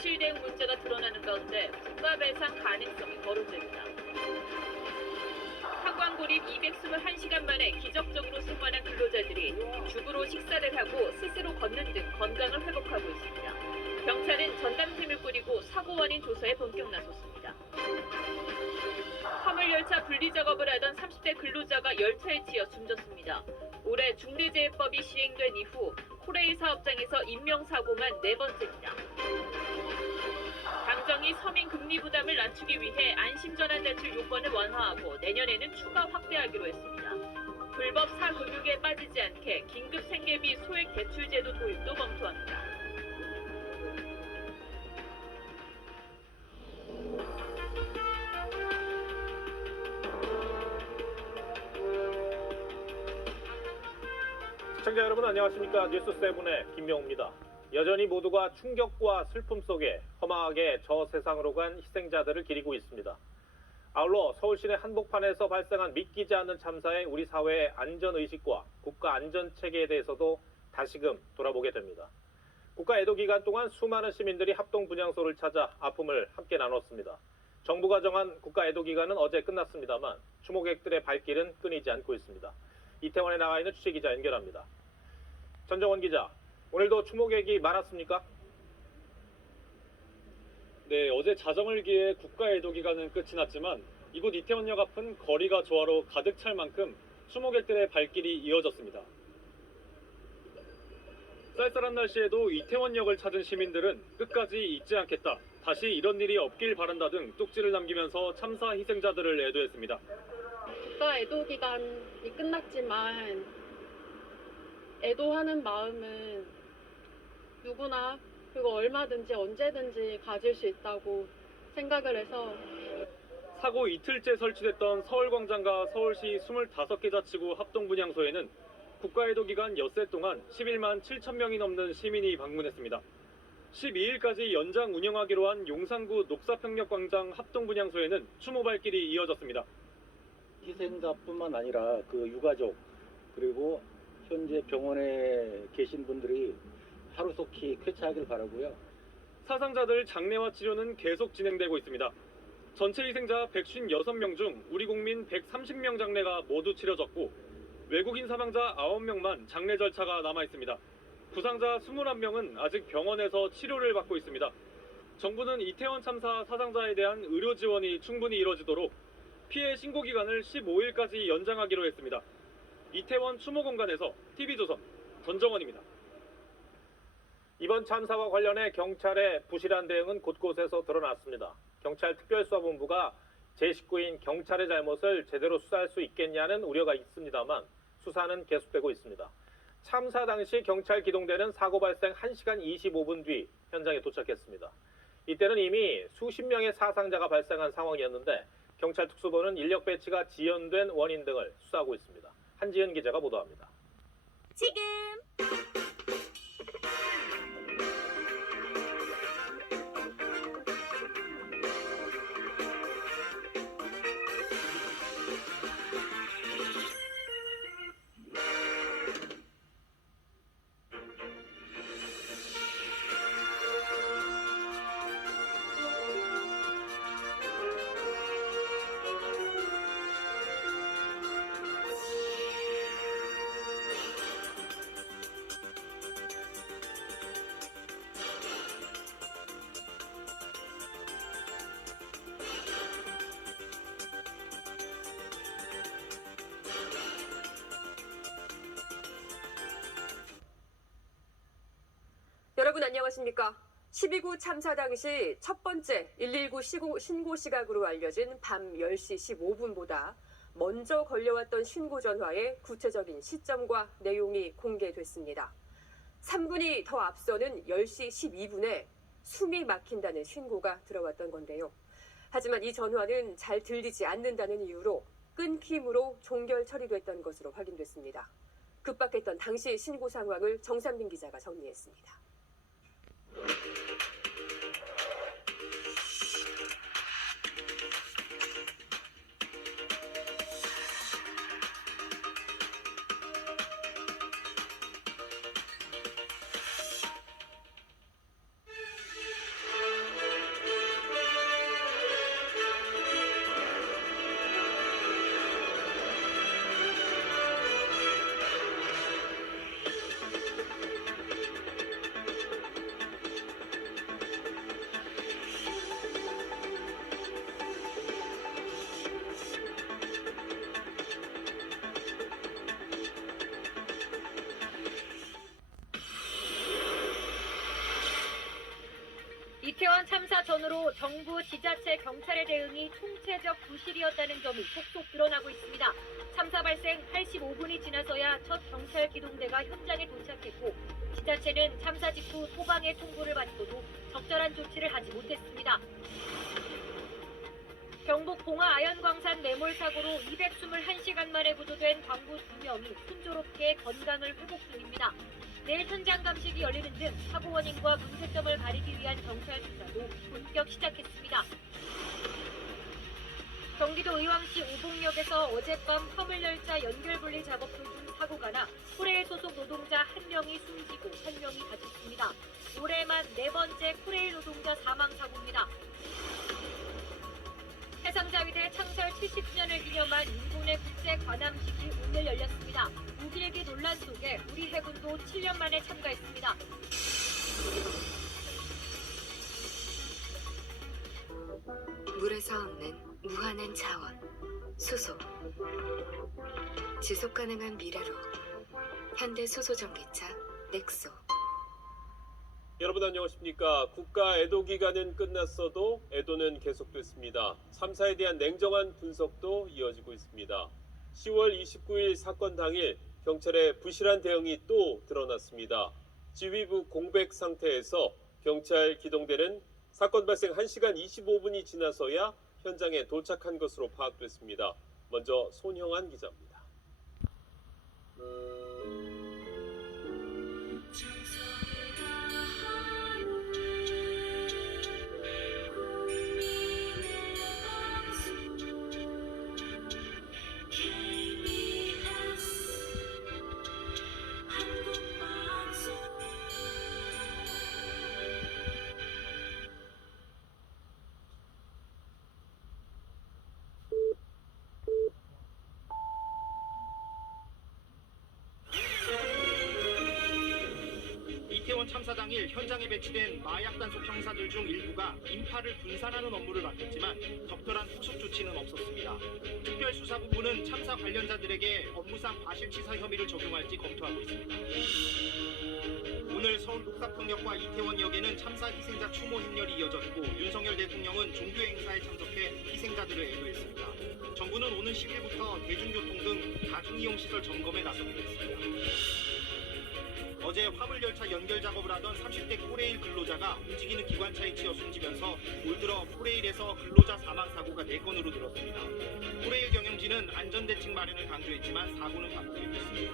부실 대응 문제가 드러나는 가운데 국가 배상 가능성이 거론됩니다. 탄광고립 221시간 만에 기적적으로 생還한 근로자들이 죽으로 식사를 하고 스스로 걷는 등 건강을 회복하고 있습니다. 경찰은 전담팀을 꾸리고 사고 원인 조사에 본격 나섰습니다. 화물열차 분리 작업을 하던 30대 근로자가 열차에 치여 숨졌습니다. 올해 중대재해법이 시행된 이후 코레일 사업장에서 인명사고만 4번째입니다. 당정이 서민 금리 부담을 낮추기 위해 안심전환대출 요건을 완화하고 내년에는 추가 확대하기로 했습니다. 불법 사금융에 빠지지 않게 긴급 생계비 소액 대출제도 도입도 검토합니다. 시청자 여러분 안녕하십니까. 뉴스7의 김명우입니다. 여전히 모두가 충격과 슬픔 속에 허망하게 저 세상으로 간 희생자들을 기리고 있습니다. 아울러 서울시내 한복판에서 발생한 믿기지 않는 참사에 우리 사회의 안전의식과 국가 안전체계에 대해서도 다시금 돌아보게 됩니다. 국가 애도 기간 동안 수많은 시민들이 합동 분향소를 찾아 아픔을 함께 나눴습니다. 정부가 정한 국가 애도 기간은 어제 끝났습니다만 추모객들의 발길은 끊이지 않고 있습니다. 이태원에 나와 있는 취재기자 연결합니다. 전정원 기자, 오늘도 추모객이 많았습니까? 네, 어제 자정을 기해 국가 애도 기간은 끝이 났지만 이곳 이태원역 앞은 거리가 조화로 가득 찰 만큼 추모객들의 발길이 이어졌습니다. 쌀쌀한 날씨에도 이태원역을 찾은 시민들은 끝까지 잊지 않겠다, 다시 이런 일이 없길 바란다 등 쪽지를 남기면서 참사 희생자들을 애도했습니다. 국가 애도 기간이 끝났지만 애도하는 마음은 누구나 그리고 얼마든지 언제든지 가질 수 있다고 생각을 해서 사고 이틀째 설치됐던 서울광장과 서울시 25개 자치구 합동분향소에는 국가애도 기간 엿새 동안 11만 7천 명이 넘는 시민이 방문했습니다. 12일까지 연장 운영하기로 한 용산구 녹사평역광장 합동분향소에는 추모 발길이 이어졌습니다. 희생자뿐만 아니라 그 유가족 그리고 현재 병원에 계신 분들이 하루속히 쾌차하길 바라고요. 사상자들 장례와 치료는 계속 진행되고 있습니다. 전체 희생자 156명 중 우리 국민 130명 장례가 모두 치러졌고 외국인 사망자 9명만 장례 절차가 남아 있습니다. 부상자 21명은 아직 병원에서 치료를 받고 있습니다. 정부는 이태원 참사 사상자에 대한 의료 지원이 충분히 이뤄지도록 피해 신고 기간을 15일까지 연장하기로 했습니다. 이태원 추모 공간에서 TV조선 전정원입니다. 이번 참사와 관련해 경찰의 부실한 대응은 곳곳에서 드러났습니다. 경찰 특별수사본부가 제19인 경찰의 잘못을 제대로 수사할 수 있겠냐는 우려가 있습니다만 수사는 계속되고 있습니다. 참사 당시 경찰 기동대는 사고 발생 1시간 25분 뒤 현장에 도착했습니다. 이때는 이미 수십 명의 사상자가 발생한 상황이었는데 경찰 특수부는 인력 배치가 지연된 원인 등을 수사하고 있습니다. 한지은 기자가 보도합니다. 지금 여러분 안녕하십니까? 12구 참사 당시 첫 번째 119 신고 시각으로 알려진 밤 10시 15분보다 먼저 걸려왔던 신고 전화의 구체적인 시점과 내용이 공개됐습니다. 3분이 더 앞서는 10시 12분에 숨이 막힌다는 신고가 들어왔던 건데요. 하지만 이 전화는 잘 들리지 않는다는 이유로 끊김으로 종결 처리됐던 것으로 확인됐습니다. 급박했던 당시 신고 상황을 정상빈 기자가 정리했습니다. 이태원 참사 전후로 정부, 지자체, 경찰의 대응이 총체적 부실이었다는 점이 속속 드러나고 있습니다. 참사 발생 85분이 지나서야 첫 경찰 기동대가 현장에 도착했고 지자체는 참사 직후 소방의 통보를 받고도 적절한 조치를 하지 못했습니다. 경북 봉화 아연광산 매몰 사고로 221시간 만에 구조된 광부 2명이 순조롭게 건강을 회복 중입니다. 내일 현장 감식이 열리는 등 사고 원인과 문제점을 가리기 위한 경찰 수사도 본격 시작했습니다. 경기도 의왕시 오봉역에서 어젯밤 화물열차 연결분리 작업 도중 사고가 나 코레일 소속 노동자 1명이 숨지고 1명이 다쳤습니다. 올해만 4번째 코레일 노동자 사망 사고입니다. 해상자위대 창설 70주년을 기념한 일본의 국제 관함식이 오늘 열렸습니다. 우길기 논란 속에 우리 해군도 7년 만에 참가했습니다. 물에서 얻는 무한한 자원, 수소. 지속 가능한 미래로 현대 수소 전기차 넥소. 여러분 안녕하십니까. 국가 애도 기간은 끝났어도 애도는 계속됐습니다. 참사에 대한 냉정한 분석도 이어지고 있습니다. 10월 29일 사건 당일 경찰의 부실한 대응이 또 드러났습니다. 지휘부 공백 상태에서 경찰 기동대는 사건 발생 1시간 25분이 지나서야 현장에 도착한 것으로 파악됐습니다. 먼저 손형한 기자입니다. 이태원 참사 당일 현장에 배치된 마약 단속 형사들 중 일부가 인파를 분산하는 업무를 맡았지만 적절한 후속 조치는 없었습니다. 특별수사본부는 참사 관련자들에게 업무상 과실치사 혐의를 적용할지 검토하고 있습니다. 오늘 서울 녹사평역과 이태원역에는 참사 희생자 추모 행렬이 이어졌고 윤석열 대통령은 종교 행사에 참석해 희생자들을 애도했습니다. 정부는 오는 10일부터 대중교통 등 다중이용시설 점검에 나서기로 했습니다. 어제 화물열차 연결 작업을 하던 30대 코레일 근로자가 움직이는 기관차에 치여 숨지면서 올 들어 코레일에서 근로자 사망 사고가 4건으로 늘었습니다. 코레일 경영진은 안전대책 마련을 강조했지만 사고는 반복되고 있습니다.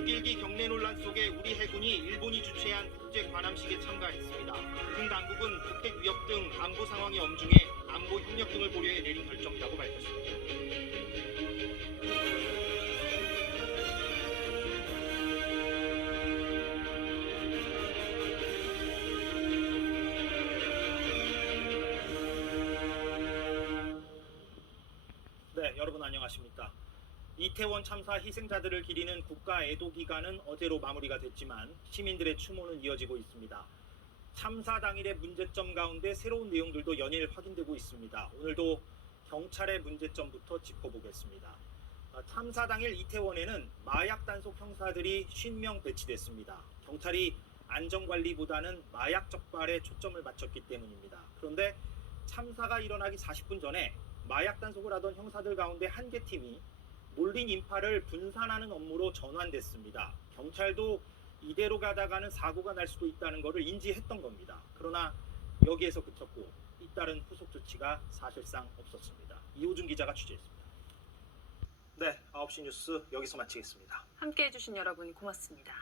우길기 경내 논란 속에 우리 해군이 일본이 주최한 국제 관함식에 참가했습니다. 군 당국은 북핵 위협 등 안보 상황이 엄중해 안보 협력 등을 고려해 내린 결정이라고 밝혔습니다. 네, 여러분 안녕하십니까. 이태원 참사 희생자들을 기리는 국가 애도 기간은 어제로 마무리가 됐지만 시민들의 추모는 이어지고 있습니다. 참사 당일의 문제점 가운데 새로운 내용들도 연일 확인되고 있습니다. 오늘도 경찰의 문제점부터 짚어보겠습니다. 참사 당일 이태원에는 마약 단속 형사들이 50명 배치됐습니다. 경찰이 안전관리보다는 마약 적발에 초점을 맞췄기 때문입니다. 그런데 참사가 일어나기 40분 전에 마약 단속을 하던 형사들 가운데 한 개 팀이 몰린 인파를 분산하는 업무로 전환됐습니다. 경찰도 이대로 가다가는 사고가 날 수도 있다는 것을 인지했던 겁니다. 그러나 여기에서 그쳤고 잇따른 후속 조치가 사실상 없었습니다. 이호준 기자가 취재했습니다. 네, 9시 뉴스 여기서 마치겠습니다. 함께해 주신 여러분 고맙습니다.